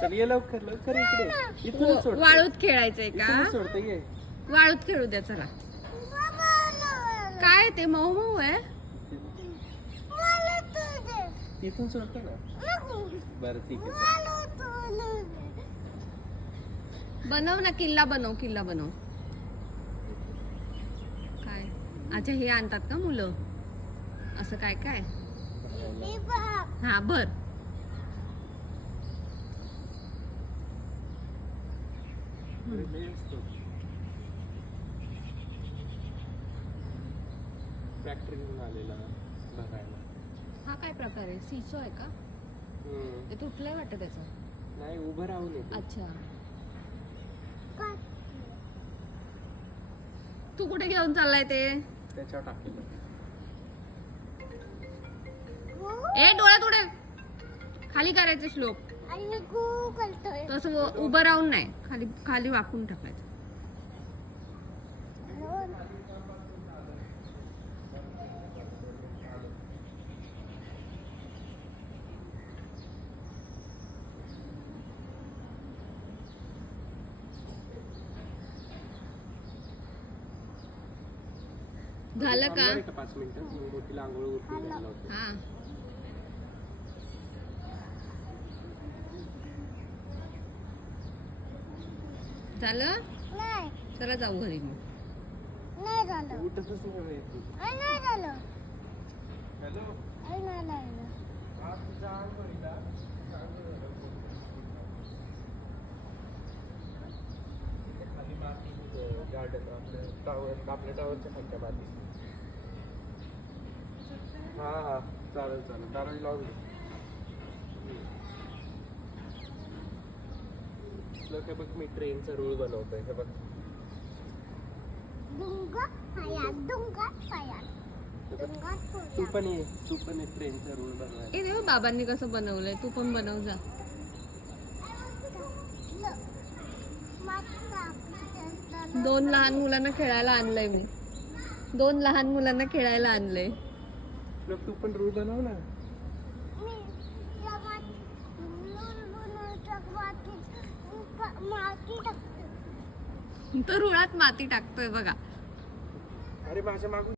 चल ये लवकर लवकर इकडे. इथून सोड. वाळूत खेळायचंय का? इथून सोडते ये. वाळूत खेळू द्या चला. काय ते मऊ मऊ आहे? तिथून सोडतो ना. बरं ठीक आहे. बनव ना, किल्ला बनव, किल्ला बनव. काय अच्छा हे आणतात का मुलं असं काय काय? हा बर. ट्रॅक्टर घेऊन आलेला बघायला. हा काय प्रकार आहे? सिसो आहे का? ते तुटलंय वाटतं त्याचं. नाही उभं राहून येते. अच्छा तू कुठे घेऊन चाललाय ते? त्याच्यावर टाकलेलं. ए डोळ्यात उडे खाली करायचं श्लोक. तसं उभं राहून नाही, खाली खाली वाकून टाकायचं. झालं का? 5 मिनिटं मोठीला आंघोळ उरकून घ्यायला होतं. हा झालं. चला जाऊ घरी. मी उठतच नाही. हॅलो. गार्डन आपल्या टावरच्या खालच्या बाजूला. हा हा चालेल चालेल. दाराला लावून हे बघ मी ट्रेनचा रूळ बनवतोय. हे बघ तू पण ये ट्रेनचा रूळ बनवायला. ए देव बाबांनी कसं बनवलंय, तू पण बनव जा. दोन लहान मुलांना खेळायला आणलंय मी. 2 लहान मुलांना खेळायला आणलंय. तू पण रूळ बनव ना. तो रुळात माती टाकतोय बघा. अरे माझ्या मागून